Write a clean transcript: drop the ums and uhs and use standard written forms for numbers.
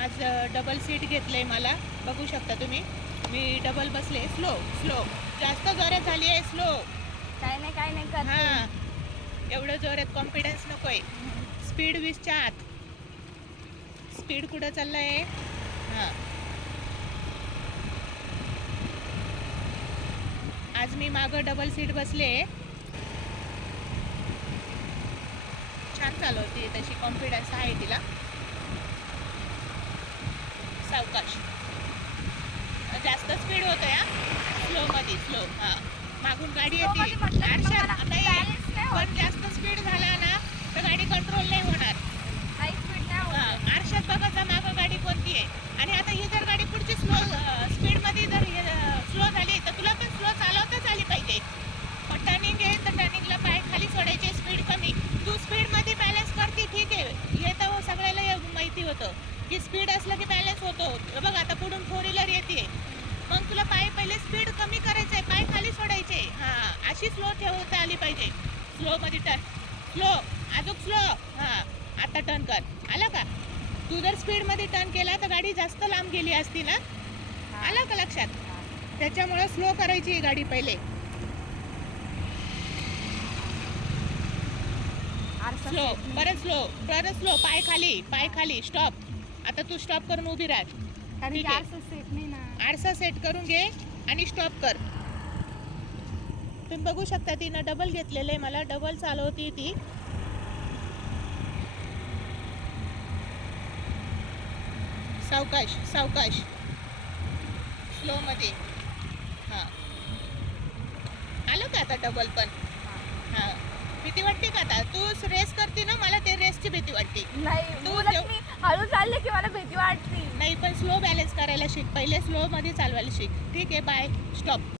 आज double seat घेतलंय मला, बघू शकता तुम्ही. मी डबल बसले. स्लो स्लो, जास्त जोरात झाली आहे. स्लो. काय नाही करते. हां, एवढं जोरात कॉन्फिडन्स नकोय. स्पीड 20च्या आत. स्पीड कुठं चाललंय? हां, आज मी मागं डबल सीट बसले. छान चालवते, तशी कॉन्फिडन्स आहे तिला. सावकाश, जास्त स्पीड होतंय. स्लो मध्ये, स्लो. हां, मागून गाडी Slow येते. मध्ये म्हटलं की आरशात मला नाही, balance नाही होत. पण जास्त स्पीड झाला ना तर गाडी कंट्रोल नाही होणार. काही स्पीड नाही होत. हां, आरशात बघा मागं गाडी कोणती आहे. आणि आता ही जर गाडी पुढची स्पीडमध्ये जर स्लो झाली तर तुला पण स्लो चालवताच आली पाहिजे. टर्निंग आहे तर टर्निंगला पाय खाली सोडायचे, स्पीड कमी. तू स्पीडमध्ये बॅलन्स करते, ठीक आहे. हे तर सगळ्याला माहिती होतं की स्पीड असलं की बॅलन्स होतो. बघ आता पुढून 4 व्हीलर येते, मग तुला पाय पहिले स्पीड कमी करायचं आहे, पाय खाली सोडायचे. हां, अशी स्लो ठेवता आली पाहिजे. स्लोमध्ये टर्न, स्लो, अजून स्लो. हां, आता टर्न कर. आला का? तू जर स्पीडमध्ये टर्न केला तर गाडी जास्त लांब गेली असती ना. आलं का लक्षात? त्याच्यामुळं स्लो करायची ही गाडी पहिले. आरसा स्लो, set. परत स्लो. पाय खाली. स्टॉप. आता तू स्टॉप करून उभी राह. कारण ठीक की आहे. आरसा सेट नाही ना. आरसा सेट करून घे आणि स्टॉप कर. तुम्ही बघू शकता तिनं डबल घेतलेलं आहे. मला डबल चालवती ती. सावकाश, स्लोमध्ये. हां, आलं का आता डबल पण? हां, भीती वाटते का आता? तू रेस करते ना, मला ते रेसची भीती वाटते. नाही, तू उलट जेव- मी हळू चालले की मला भीती वाटते. नाही, पण स्लो बॅलन्स करायला शिक. पहिले स्लोमध्ये चालवायला शिक. ठीक आहे, बाय. स्टॉप.